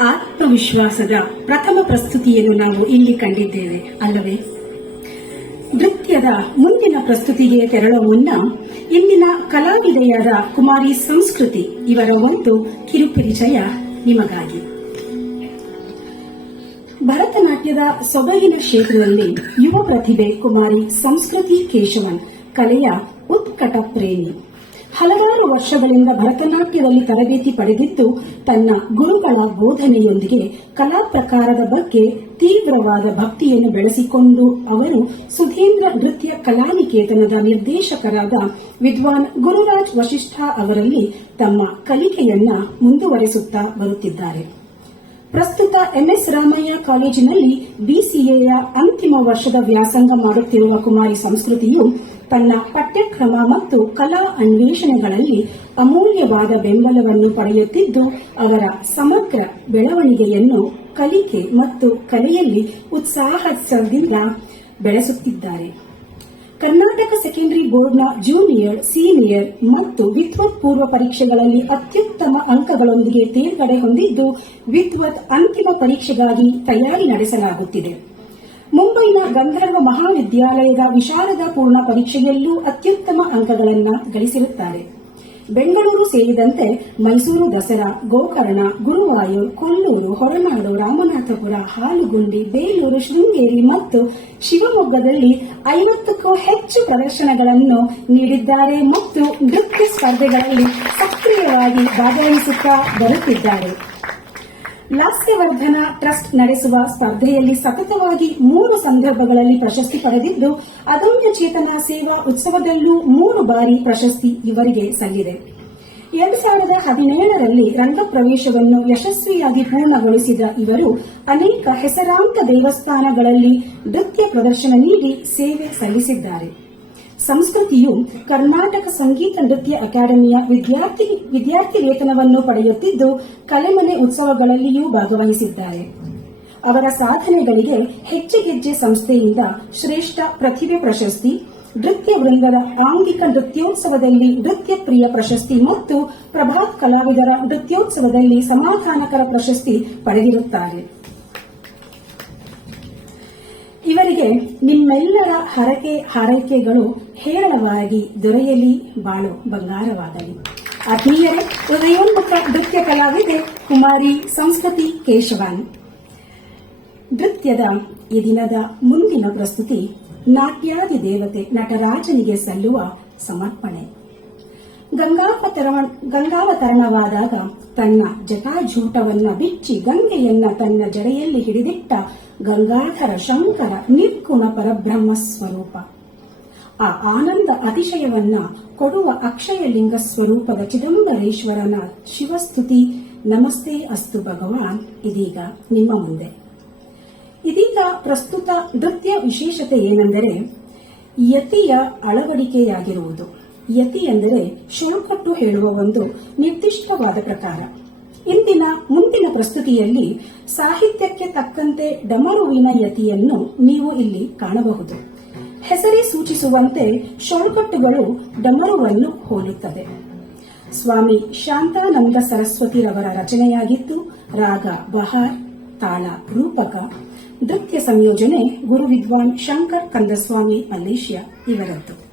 ಆತ್ಮವಿಶ್ವಾಸದ ಪ್ರಥಮ ಪ್ರಸ್ತುತಿಯನ್ನು ನಾವು ಇಲ್ಲಿ ಕಂಡಿದ್ದೇವೆ, ಅಲ್ಲವೇ? ನೃತ್ಯದ ಮುಂದಿನ ಪ್ರಸ್ತುತಿಗೆ ತೆರಳುವ ಮುನ್ನ ಇಂದಿನ ಕಲಾವಿದೆಯಾದ ಕುಮಾರಿ ಸಂಸ್ಕೃತಿ ಇವರ ಒಂದು ಕಿರುಪರಿಚಯ ನಿಮಗಾಗಿ. ಭರತನಾಟ್ಯದ ಸೊಬಗಿನ ಕ್ಷೇತ್ರದಲ್ಲಿ ಯುವ ಪ್ರತಿಭೆ ಕುಮಾರಿ ಸಂಸ್ಕೃತಿ ಕೇಶವನ್, ಕಲೆಯ ಉತ್ಕಟ ಪ್ರೇಮಿ. ಹಲವಾರು ವರ್ಷಗಳಿಂದ ಭರತನಾಟ್ಯದಲ್ಲಿ ತರಬೇತಿ ಪಡೆದಿದ್ದು, ತನ್ನ ಗುರುಗಳ ಬೋಧನೆಯೊಂದಿಗೆ ಕಲಾ ಪ್ರಕಾರದ ಬಗ್ಗೆ ತೀವ್ರವಾದ ಭಕ್ತಿಯನ್ನು ಬೆಳೆಸಿಕೊಂಡು ಅವರು ಸುಧೀಂದ್ರ ನೃತ್ಯ ಕಲಾನಿಕೇತನದ ನಿರ್ದೇಶಕರಾದ ವಿದ್ವಾನ್ ಗುರುರಾಜ್ ವಶಿಷ್ಠ ಅವರಲ್ಲಿ ತಮ್ಮ ಕಲಿಕೆಯನ್ನ ಮುಂದುವರೆಸುತ್ತಾ ಬರುತ್ತಿದ್ದಾರೆ. ಪ್ರಸ್ತುತ ಎಂಎಸ್ ರಾಮಯ್ಯ ಕಾಲೇಜಿನಲ್ಲಿ ಬಿಸಿಎಯ ಅಂತಿಮ ವರ್ಷದ ವ್ಯಾಸಂಗ ಮಾಡುತ್ತಿರುವ ಕುಮಾರಿ ಸಂಸ್ಕೃತಿಯು ತನ್ನ ಪಠ್ಯಕ್ರಮ ಮತ್ತು ಕಲಾ ಅನ್ವೇಷಣೆಗಳಲ್ಲಿ ಅಮೂಲ್ಯವಾದ ಬೆಂಬಲವನ್ನು ಪಡೆಯುತ್ತಿದ್ದು, ಅವರ ಸಮಗ್ರ ಬೆಳವಣಿಗೆಯನ್ನು ಕಲಿಕೆ ಮತ್ತು ಕಲೆಯಲ್ಲಿ ಉತ್ಸಾಹದಿಂದ ಬೆಳೆಸುತ್ತಿದ್ದಾರೆ. ಕರ್ನಾಟಕ ಸೆಕೆಂಡರಿ ಬೋರ್ಡ್ನ ಜೂನಿಯರ್, ಸೀನಿಯರ್ ಮತ್ತು ವಿದ್ವತ್ ಪೂರ್ವ ಪರೀಕ್ಷೆಗಳಲ್ಲಿ ಅತ್ಯುತ್ತಮ ಅಂಕಗಳೊಂದಿಗೆ ತೇರ್ಗಡೆ ಹೊಂದಿದ್ದು, ವಿದ್ವತ್ ಅಂತಿಮ ಪರೀಕ್ಷೆಗಾಗಿ ತಯಾರಿ ನಡೆಸಲಾಗುತ್ತಿದೆ. ಮುಂಬೈನ ಗಂಧರ್ವ ಮಹಾವಿದ್ಯಾಲಯದ ವಿಶಾರದ ಪೂರ್ಣ ಪರೀಕ್ಷೆಯಲ್ಲೂ ಅತ್ಯುತ್ತಮ ಅಂಕಗಳನ್ನು ಗಳಿಸಿರುತ್ತಾರೆ. ಬೆಂಗಳೂರು ಸೇರಿದಂತೆ ಮೈಸೂರು ದಸರಾ, ಗೋಕರ್ಣ ಗುರುವಾಯೂರ್ ಕೊಲ್ಲೂರು, ಹೊರನಾಡು, ರಾಮನಾಥಪುರ, ಹಾಲುಗುಂಡಿ, ಬೇಲೂರು, ಶೃಂಗೇರಿ ಮತ್ತು ಶಿವಮೊಗ್ಗದಲ್ಲಿ ಐವತ್ತಕ್ಕೂ ಹೆಚ್ಚು ಪ್ರದರ್ಶನಗಳನ್ನು ನೀಡಿದ್ದಾರೆ ಮತ್ತು ನೃತ್ಯ ಸ್ಪರ್ಧೆಗಳಲ್ಲಿ ಸಕ್ರಿಯವಾಗಿ ಭಾಗವಹಿಸುತ್ತಾ ಬರುತ್ತಿದ್ದಾರೆ. ಲಾಸ್ಯವರ್ಧನ ಟ್ರಸ್ಟ್ ನಡೆಸುವ ಸ್ಪರ್ಧೆಯಲ್ಲಿ ಸತತವಾಗಿ ಮೂರು ಸಂದರ್ಭಗಳಲ್ಲಿ ಪ್ರಶಸ್ತಿ ಪಡೆದಿದ್ದು ಅದಮ್ಯ ಚೇತನ ಸೇವಾ ಉತ್ಸವದಲ್ಲೂ ಮೂರು ಬಾರಿ ಪ್ರಶಸ್ತಿ ಇವರಿಗೆ ಸಲ್ಲಿದೆ. ಎರಡು ಸಾವಿರದ ಹದಿನೇಳರಲ್ಲಿ ರಂಗಪ್ರವೇಶವನ್ನು ಯಶಸ್ವಿಯಾಗಿ ಪೂರ್ಣಗೊಳಿಸಿದ ಇವರು ಅನೇಕ ಹೆಸರಾಂತ ದೇವಸ್ಥಾನಗಳಲ್ಲಿ ನೃತ್ಯ ಪ್ರದರ್ಶನ ನೀಡಿ ಸೇವೆ ಸಲ್ಲಿಸಿದ್ದಾರೆ. ಸಂಸ್ಕೃತಿಯು ಕರ್ನಾಟಕ ಸಂಗೀತ ನೃತ್ಯ ಅಕಾಡೆಮಿಯ ವಿದ್ಯಾರ್ಥಿ ವಿದ್ಯಾರ್ಥಿ ವೇತನವನ್ನು ಪಡೆಯುತ್ತಿದ್ದು ಕಲೆಮನೆ ಉತ್ಸವಗಳಲ್ಲಿಯೂ ಭಾಗವಹಿಸಿದ್ದಾರೆ. ಅವರ ಸಾಧನೆಗಳಿಗೆ ಹೆಜ್ಜೆ ಸಂಸ್ಥೆಯಿಂದ ಶ್ರೇಷ್ಠ ಪ್ರತಿಭೆ ಪ್ರಶಸ್ತಿ, ನೃತ್ಯ ವೃಂದದ ಆಂಗಿಕ ನೃತ್ಯೋತ್ಸವದಲ್ಲಿ ನೃತ್ಯ ಪ್ರಿಯ ಪ್ರಶಸ್ತಿ ಮತ್ತು ಪ್ರಭಾತ್ ಕಲಾವಿದರ ನೃತ್ಯೋತ್ಸವದಲ್ಲಿ ಸಮಾಧಾನಕರ ಪ್ರಶಸ್ತಿ ಪಡೆದಿರುತ್ತಾರೆ. ಇವರಿಗೆ ನಿಮ್ಮೆಲ್ಲರ ಹರಕೆ ಹಾರೈಕೆಗಳು ಹೇರಳವಾಗಿ ದೊರೆಯಲಿ ಬಾಳು ಬಂಗಾರವಾಗಲಿ. ಆತ್ಮೀಯರೇ ಹೃದಯೋನ್ಮುಖ ನೃತ್ಯ ಕಲಾವಿದೆ ಕುಮಾರಿ ಸಂಸ್ಕೃತಿ ಕೇಶವನ್ ನೃತ್ಯದ ಈ ದಿನದ ಮುಂದಿನ ಪ್ರಸ್ತುತಿ ನಾಟ್ಯಾದಿ ದೇವತೆ ನಟರಾಜನಿಗೆ ಸಲ್ಲುವ ಸಮರ್ಪಣೆ. ಗಂಗಾವತರವ ಗಂಗಾವತರಣವಾದಾಗ ತನ್ನ ಜಟಾಜೂಟವನ್ನ ಬಿಚ್ಚಿ ಗಂಗೆಯನ್ನ ತನ್ನ ಜಡೆಯಲ್ಲಿ ಹಿಡಿದಿಟ್ಟ ಗಂಗಾಧರ ಶಂಕರ ನಿರ್ಗುಣ ಪರಬ್ರಹ್ಮ ಸ್ವರೂಪ. ಆ ಆನಂದ ಅತಿಶಯವನ್ನ ಕೊಡುವ ಅಕ್ಷಯಲಿಂಗ ಸ್ವರೂಪದ ಚಿದಂಬರೇಶ್ವರನ ಶಿವಸ್ತುತಿ. ನಮಸ್ತೆ ಅಸ್ತು ಭಗವಾನ್. ಇದೀಗ ನಿಮ್ಮ ಮುಂದೆ. ಇದೀಗ ಪ್ರಸ್ತುತ ನೃತ್ಯ ವಿಶೇಷತೆ ಏನೆಂದರೆ ಯತಿಯ ಅಳವಡಿಕೆಯಾಗಿರುವುದು. ಯತಿ ಎಂದರೆ ಶ್ರಮಪಟ್ಟು ಹೇಳುವ ಒಂದು ನಿರ್ದಿಷ್ಟವಾದ ಪ್ರಕಾರ. ಇಂದಿನ ಮುಂದಿನ ಪ್ರಸ್ತುತಿಯಲ್ಲಿ ಸಾಹಿತ್ಯಕ್ಕೆ ತಕ್ಕಂತೆ ಡಮರುವಿನ ಯತಿಯನ್ನು ನೀವು ಇಲ್ಲಿ ಕಾಣಬಹುದು. ಹೆಸರೇ ಸೂಚಿಸುವಂತೆ ಶೊಳ್ಕಟ್ಟುಗಳು ಡಮರುವನ್ನು ಹೋಲುತ್ತದೆ ಸ್ವಾಮಿ ಶಾಂತಾನಂದ ಸರಸ್ವತಿರವರ ರಚನೆಯಾಗಿದ್ದು ರಾಗ, ಬಹಾರ್, ತಾಳ, ರೂಪಕ, ನೃತ್ಯ ಸಂಯೋಜನೆ, ಗುರು ವಿದ್ವಾನ್ ಶಂಕರ್ ಕಂದಸ್ವಾಮಿ ಮಲೇಷ್ಯಾ ಇವರದ್ದು.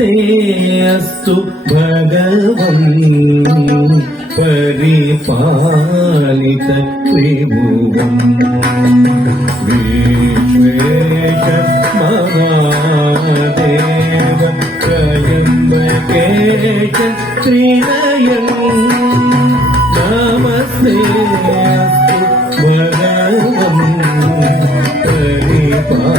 നമസ്തേസ്തു ഭഗവൻ പരിപാലിത ത്രിഭുവം വിശ്വേശ മഹാദേവ ത്രയംബകേശ ശ്രീനയം നമസ്തേസ്തു ഭഗവൻ പരിപാലിത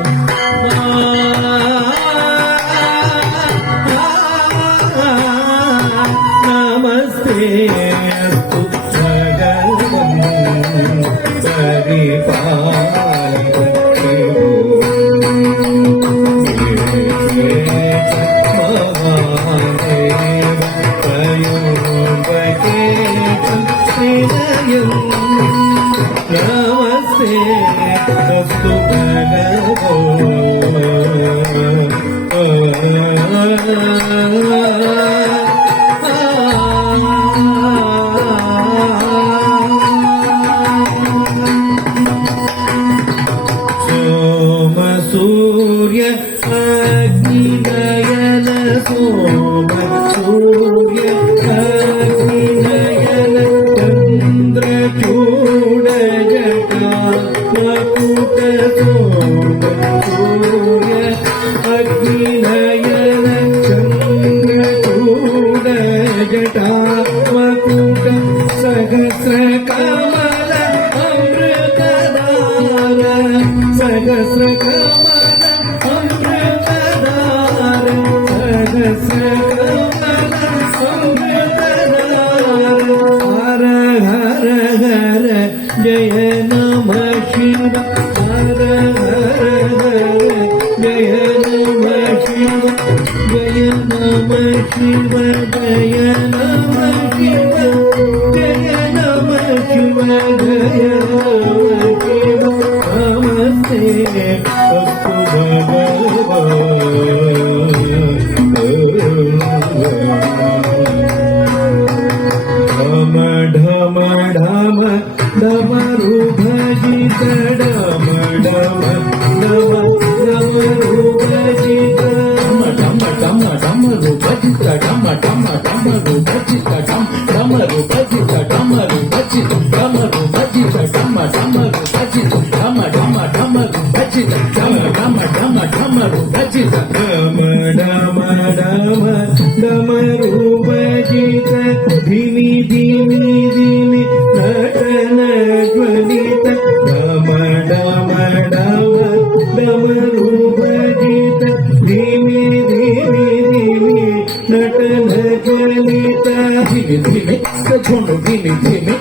of the wind. cámara, no está धीमे धीमे सजोनो धीमे धीमे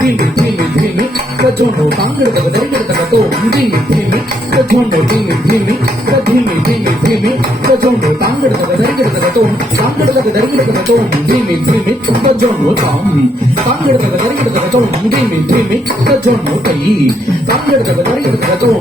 धीमे धीमे धीमे सजोनो तांगड़ तक दरिंगड़ तक तो धीमे धीमे सजोनो धीमे धीमे धीमे धीमे धीमे सजोनो तांगड़ तक दरिंगड़ तक तो तांगड़ तक दरिंगड़ तक तो धीमे धीमे सजोनो ताम तांगड़ तक दरिंगड़ तक तो धीमे धीमे सजोनो तई तांगड़ तक दरिंगड़ तक तो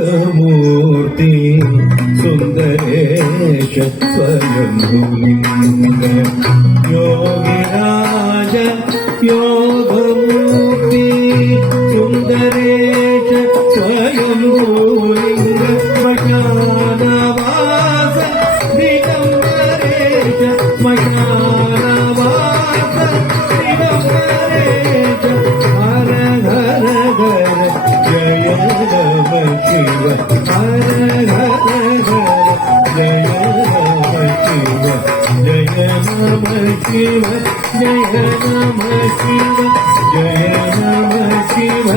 യോഗമൂർത്തി സുന്ദരേശ സ്വയം യോഗിരാജ യോഗമൂർത്തി സുന്ദരേശ സ്വയംഭൂലിംഗ മശാനവാസ ദിഗംബരേശ മശാനവാസ ദിഗംബരേശ ഹര ഹര ഹര ജയ ശിവ ഹര ഹര नम शिव जय नम शिव जय नम शिव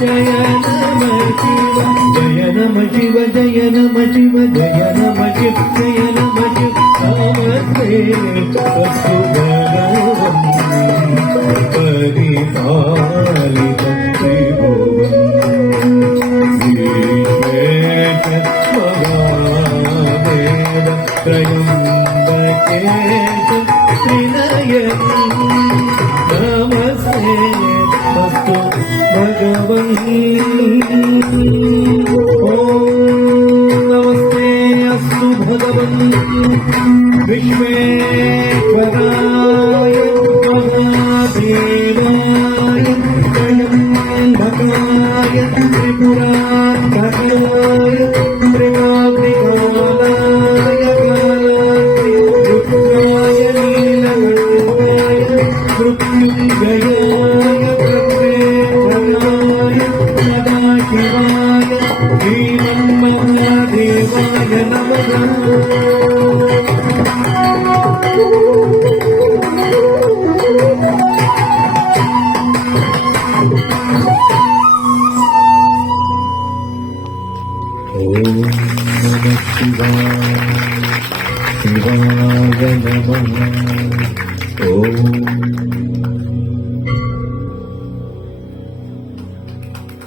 जय नम शिव जय नम शिव जय नम शिव जय नम शिव जय नम शिव नमस्ते अस्तु भगवन् परिपालित Thank.